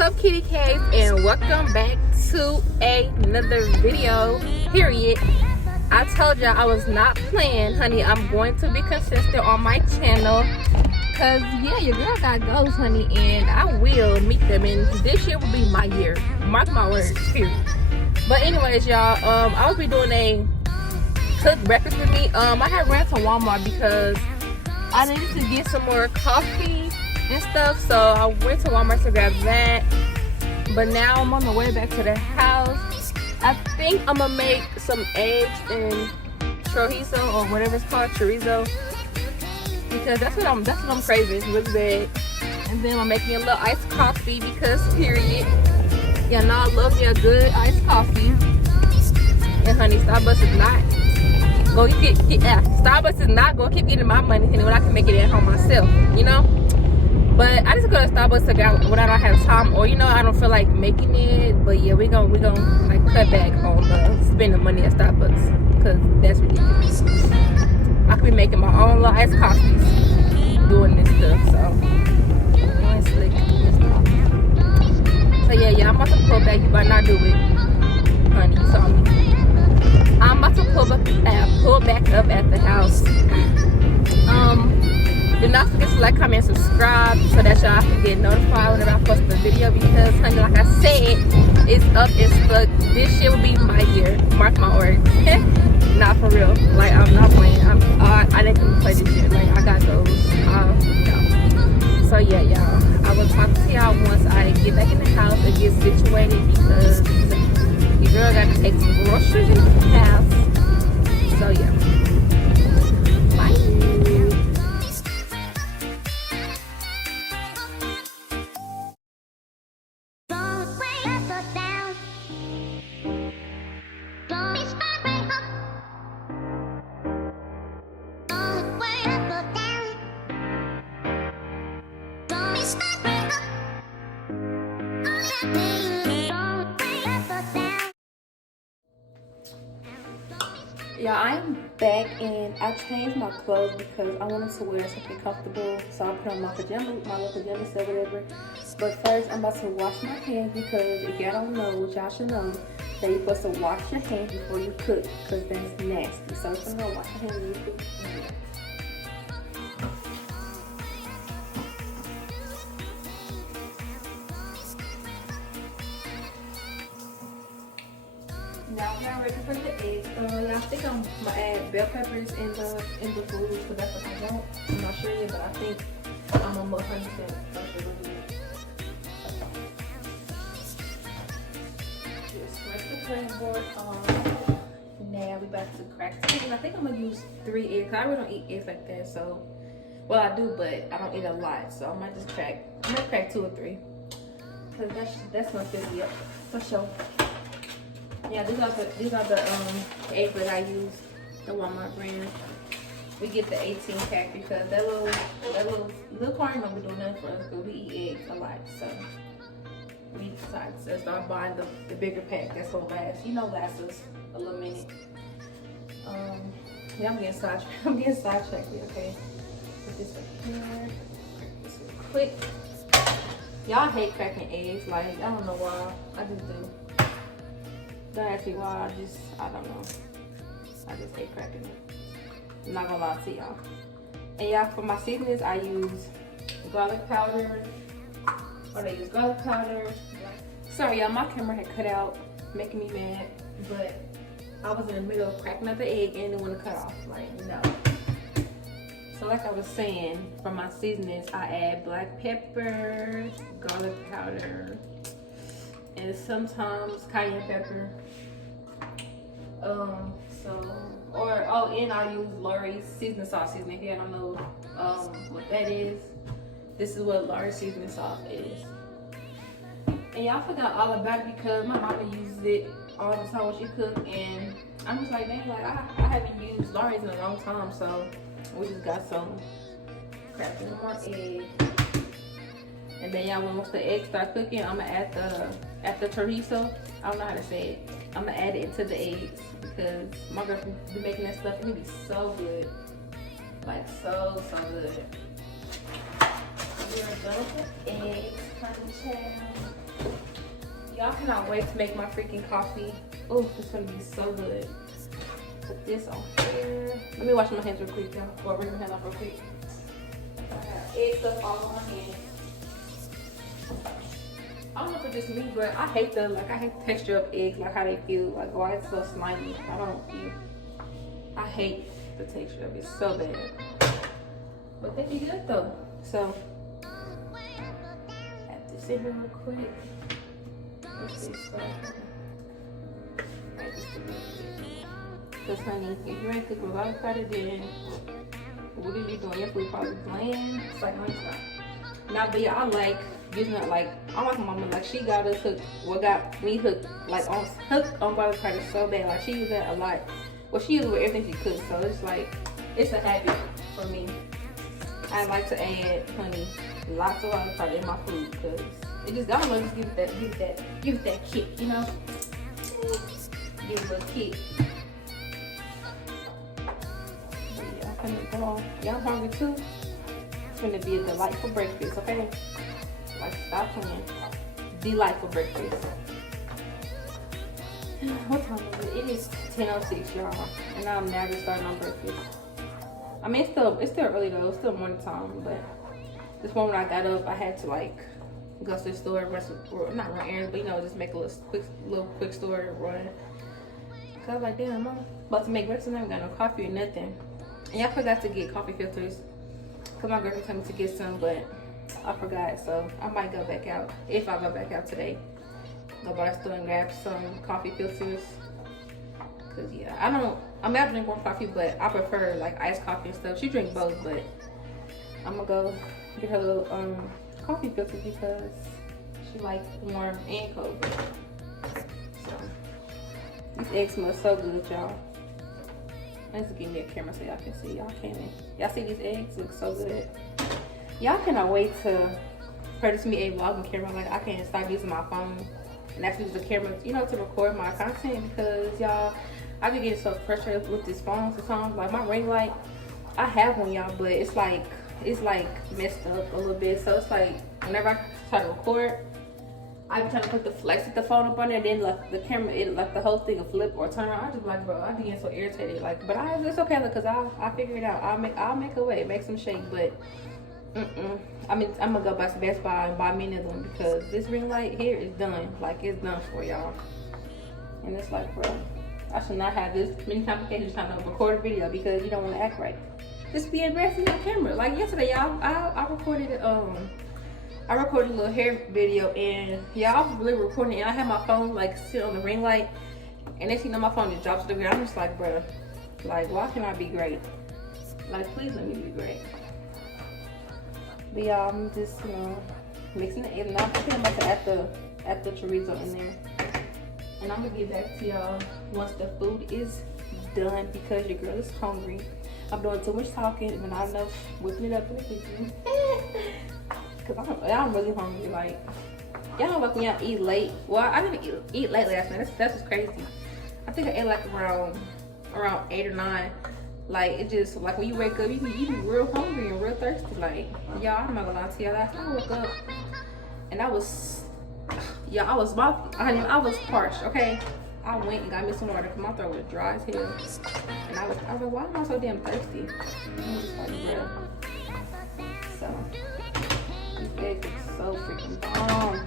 up, kitty cats, and welcome back to another video. Period. I told y'all I was not playing, honey. I'm going to be consistent on my channel, cause yeah, your girl got goals, honey, and I will meet them. And this year will be my year. Mark my words. Period. But anyways, y'all, I will be doing a cook breakfast with me. I had ran to Walmart because I needed to get some more coffee and stuff, so I went to Walmart to grab that. But now I'm on the way back to the house. I think I'm gonna make some eggs and chorizo, or whatever it's called, chorizo, because that's what I'm craving. It's really bad. And then I'm making a little iced coffee because period. Yeah, know I love me a good iced coffee. And honey, Starbucks is not gonna keep getting my money, honey, when I can make it at home myself, you know. But I just go to Starbucks to get when I don't have time, or I don't feel like making it. But yeah, we gonna like cut back on spending money at Starbucks, because that's ridiculous. I could be making my own little iced coffees doing this stuff, so it's slick and stuff. So yeah, I'm about to pull back. You better not do it, honey. You saw me. I'm about to pull back up at the house. Do not forget to like, comment, and subscribe so that y'all can get notified whenever I post a video, because honey, like I said, it's up and stuck. This year will be my year. Mark my words. Not for real. Like, I'm not playing. I didn't come to play this year. Like, I got those. No. So yeah, y'all, I will talk to y'all once I get back in the house and get situated, because your girl got to take some groceries in the house. So yeah. Bye. Yeah, I am back and I changed my clothes because I wanted to wear something comfortable. So I put on my little pajamas or whatever. But first, I'm about to wash my hands, because if y'all don't know, which y'all should know, that you're supposed to wash your hands before you cook, because that's nasty. So I'm gonna wash your hands before you cook. Now I'm ready for the eggs. Yeah, I think I'm gonna add bell peppers in the food, because that's what I want. I'm not sure yet, but I think I'm a 100% sure with it. Just scrape the cutting board on. Now we about to crack the eggs. I think I'm gonna use 3 eggs. I really don't eat eggs like that, so well, I do, but I don't eat a lot, so I might just crack. I'm gonna crack 2 or 3, because that's gonna fill me up for sure. Yeah, these are the eggs that I use, the Walmart brand. We get the 18 pack because that little corn don't be doing nothing for us, because we eat eggs a lot. So we decided to start buying the bigger pack that's gonna last, last us a little minute. Yeah, I'm getting sidetracked here, okay? Put this up here. This is quick. Y'all hate cracking eggs, like, I don't know why. I just do. Don't ask me why, I don't know. I just hate cracking it. I'm not gonna lie to y'all. And y'all, for my seasonings, I use garlic powder. Sorry, y'all, my camera had cut out, making me mad. But I was in the middle of cracking up the egg and didn't want to cut off. Like, no. So like I was saying, for my seasonings, I add black pepper, garlic powder, and sometimes cayenne pepper. And I use Lori's seasoning sauce. If you don't know what that is, this is what Lori's seasoning sauce is. And y'all forgot all about it, because my mama uses it all the time when she cooks, and I'm just like, dang, like I haven't used Lori's in a long time, so we just got some cracking more eggs. And then y'all, once the eggs start cooking, I'm gonna add the chorizo. I don't know how to say it. I'm gonna add it into the eggs, because my girlfriend be making that stuff and it be so good. Like so good. We are done with the eggs, honey child. Y'all cannot wait to make my freaking coffee. Oh, it's gonna be so good. Put this on here. Let me wash my hands real quick, y'all. Or rinse my hands off real quick. I got egg stuff all on my hands. I don't know if it's just me, but I hate the texture of eggs, like how they feel, like why it's so slimy. I hate the texture of it so bad. But they be good though. So add this in here real quick. What's this stuff? Add this in here. Cause honey, if you ain't cooking without powder, then what are you doing? Your food probably bland. It's like, honey, stop. Now, but yeah, I like using it. Like, I like my mama. Like, she got us hooked. What got me hooked? Like, hooked on butter powder so bad. Like, she used that a lot. Well, she uses it with everything she cooks. So it's like, it's a habit for me. I like to add, honey, lots of butter powder in my food because it just, I don't know, just give it that kick, you know? Give it a little kick. Y'all hungry too? It's gonna be a delightful breakfast, okay? Like, stop playing. Delightful breakfast. What time is it? It is 10:06, y'all, and I'm now just starting on breakfast. I mean, it's still early though. It's still morning time, but this morning when I got up, I had to like go to the store, not run errands, but you know, just make a little quick store run. Cause I was like, damn, I'm about to make breakfast and I haven't got no coffee or nothing. And I forgot to get coffee filters because my girlfriend told me to get some, but I forgot. So I might go back out if I go back out today. Go by the store and grab some coffee filters. Cause yeah, I drink warm coffee, but I prefer like iced coffee and stuff. She drinks both, but I'm gonna go get her little coffee filters because she likes warm and cold. So these eggs smell so good, y'all. Let's give me a camera so y'all can see. Y'all see these eggs? Look so good. Y'all cannot wait to purchase me a vlogging camera. Like, I can't stop using my phone and actually use the camera, you know, to record my content because y'all, I be getting so frustrated with this phone sometimes. Like, my ring light, I have one, y'all, but it's like messed up a little bit. So it's like whenever I try to record, I be trying to put the phone up on there, then like the camera, the whole thing will flip or turn on. I just be like, bro, I be getting so irritated. Like, but it's okay because I'll figure it out. I'll make a way, make some shake. But I mean, I'm gonna go by some Best Buy and buy me another one because this ring light here is done. Like, it's done for y'all. And it's like, bro, I should not have this many complications trying to record a video because you don't want to act right. Just be embarrassing your camera. Like yesterday, y'all, I recorded a little hair video and yeah, I was really recording it and I had my phone like sit on the ring light and next thing you know my phone just drops to the ground. I'm just like, bruh, like why can't I be great? Like, please let me be great. But y'all, I'm just, you know, mixing it in. Now I think I'm about to add the chorizo in there. And I'm gonna get back to y'all once the food is done because your girl is hungry. I'm doing too much talking and not enough whipping it up in the kitchen. Cause I'm really hungry. Like, y'all know, like when y'all eat late. Well, I didn't eat late last night. That's just crazy. I think I ate like around 8 or 9. Like, it just, like when you wake up, you be real hungry and real thirsty. Like, y'all, I'm not gonna lie to y'all. Last night I woke up and I was parched. Okay, I went and got me some water because my throat was dry as hell. And I was like, why am I so damn thirsty? And I was just like, bruh. So these eggs are so freaking bomb.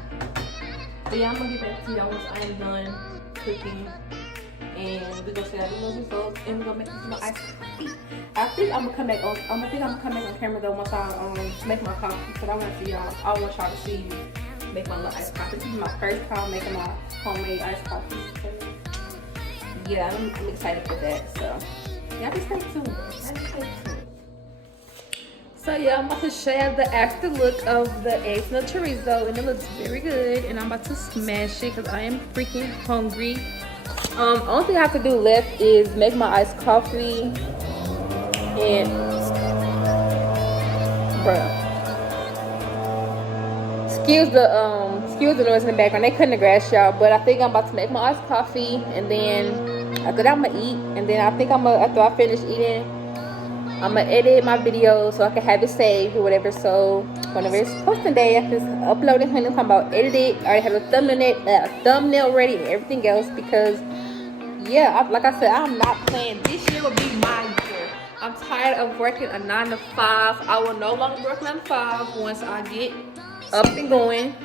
But yeah, I'm gonna get back to y'all once I am done cooking. And we're gonna see how the little results and we're gonna make some iced coffee. I think I'm gonna come back on camera though once I make my coffee because I wanna see y'all. I want y'all to see me make my little iced coffee. This is my first time making my homemade iced coffee. Yeah, I'm excited for that. So y'all just stay tuned. So yeah, I'm about to share the after look of the eggs and the chorizo, and it looks very good. And I'm about to smash it because I am freaking hungry. Only thing I have to do left is make my iced coffee and bruh. Excuse the noise in the background. They cutting the grass, y'all. But I think I'm about to make my iced coffee and then after that I'm gonna eat. And then I think after I finish eating, I'm gonna edit my video so I can have it saved or whatever. So whenever it's posting day, I just upload it. Honey, I'm talking about edit it. I already have a thumbnail ready and everything else because, yeah, like I said, I'm not playing. This year will be my year. I'm tired of working a 9 to 5. I will no longer work 9 to 5 once I get up and going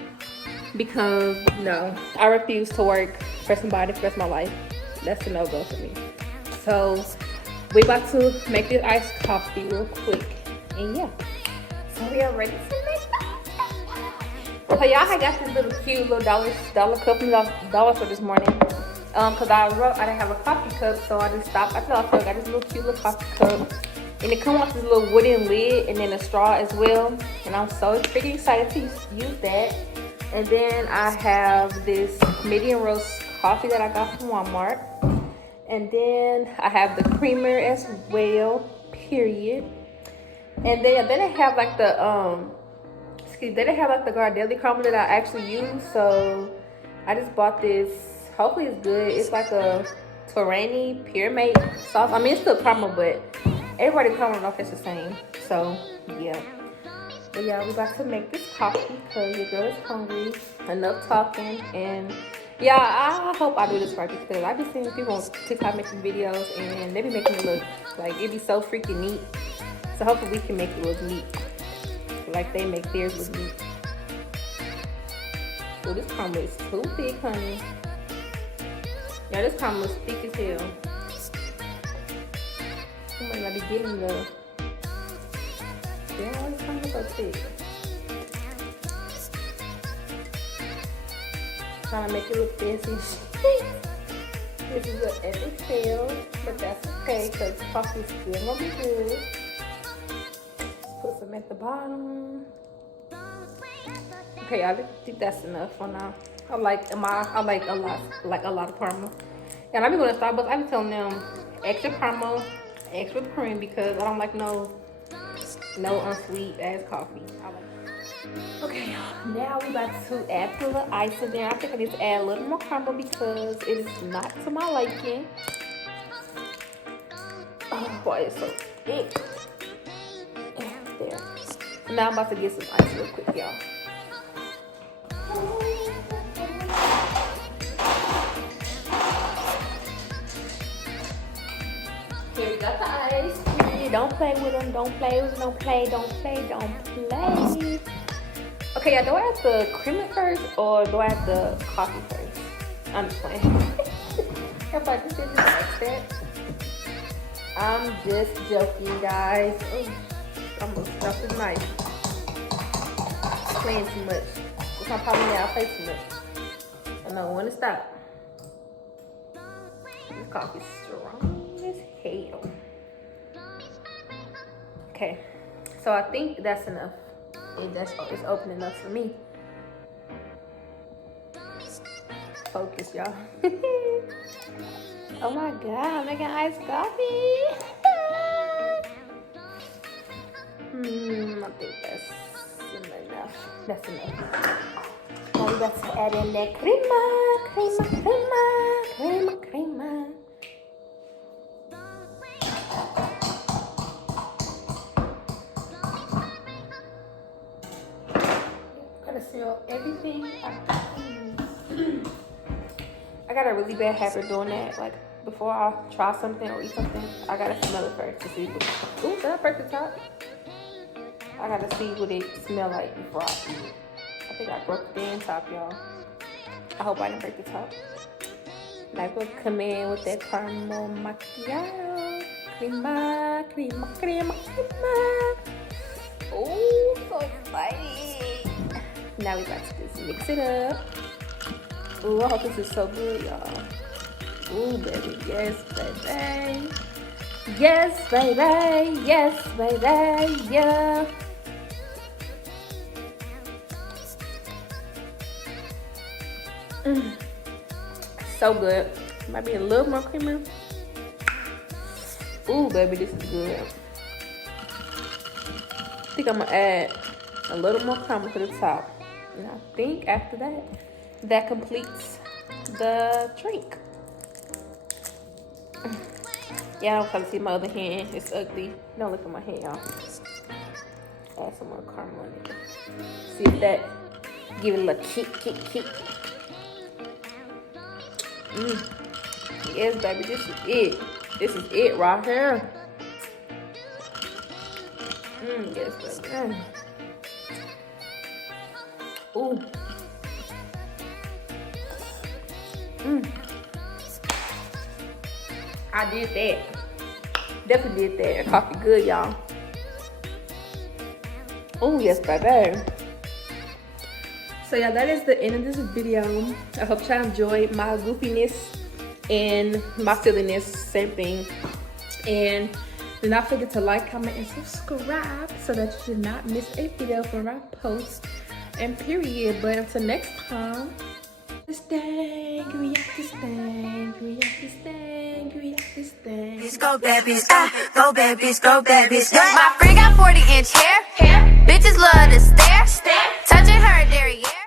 because, no, I refuse to work for somebody for the rest of my life. That's a no-go for me. So, we about to make this iced coffee real quick. And yeah, so we are ready to make that. So y'all, I got this little cute little dollar cup from the dollar store this morning. Cause I didn't have a coffee cup, so I just stopped. I got this little cute little coffee cup, and it comes with this little wooden lid and then a straw as well. And I'm so freaking excited to use that. And then I have this medium roast coffee that I got from Walmart. And then I have the creamer as well. Period. And then they have like the they didn't have like the Gardelli caramel that I actually use, so I just bought this. Hopefully it's good. It's like a Torani pyramid sauce. I mean, it's still caramel, but everybody caramel know if it's the same. So yeah. But yeah, we about to make this coffee because your girl is hungry. Enough talking. And yeah, I hope I do this right because I be seeing people on TikTok making videos and they be making it look like it be so freaking neat. So hopefully we can make it look neat, like they make theirs look neat. Oh, this caramel is too thick, honey. Yeah, this caramel is thick as hell. Oh my God, I be getting the. Yeah, why this caramel so thick? Trying to make it look fancy. This is an epic fail, but that's okay because coffee is still gonna be good. Put some at the bottom. Okay, I think that's enough for now. I like a lot of caramel. And I be going to Starbucks. I be telling them extra caramel, extra cream because I don't like no unsweet ass coffee. Okay, now we about to add a little ice in there. I think I need to add a little more caramel because it is not to my liking. Oh boy, it's so thick. There. Now I'm about to get some ice real quick, y'all. Here we got the ice. Don't play with them. Don't play with them. Don't play. Don't play. Don't play. Okay, yeah, do I have the creamer first or do I have the coffee first? I'm just playing. If I just did this like that. I'm just joking, guys. Ooh. I'm gonna stuff this knife. Playing too much. It's not probably now. I play too much. I know when to stop. This coffee's strong as hell. Okay, so I think that's enough. It's open enough for me. Focus, y'all. Oh my God, I'm making iced coffee. I think that's enough. That's enough. Now we got to add in that crema. Gotta seal everything. I got a really bad habit of doing that. Like before I try something or eat something, I gotta smell it first to see what. Ooh, did I break the top? I gotta see what it smell like before I eat it. I think I broke the damn top, y'all. I hope I didn't break the top. Like we'll come in with that caramel macchiato. Crema. Oh, so excited. Now we got to just mix it up. Ooh, I hope this is so good, y'all. Ooh, baby, yes, baby. Yes, baby, yes, baby, yeah. So good. Might be a little more creamer. Ooh, baby, this is good. I think I'm gonna add a little more caramel to the top. And I think after that, that completes the drink. Yeah, I don't probably see my other hand. It's ugly. Don't look at my hand, y'all. add some more caramel in it. See if that give it a little kick. Yes, baby, this is it. This is it right here. Yes, baby. Ooh. I did that. Definitely did that. Coffee good, y'all. Oh, yes, baby. So, yeah, that is the end of this video. I hope y'all enjoyed my goofiness and my silliness. Same thing. And do not forget to like, comment, and subscribe so that you do not miss a video from our post. And period. But until next time, this thing. Go babies, go babies, go babies. My friend got 40-inch hair. Bitches love to stare. Touching her derriere.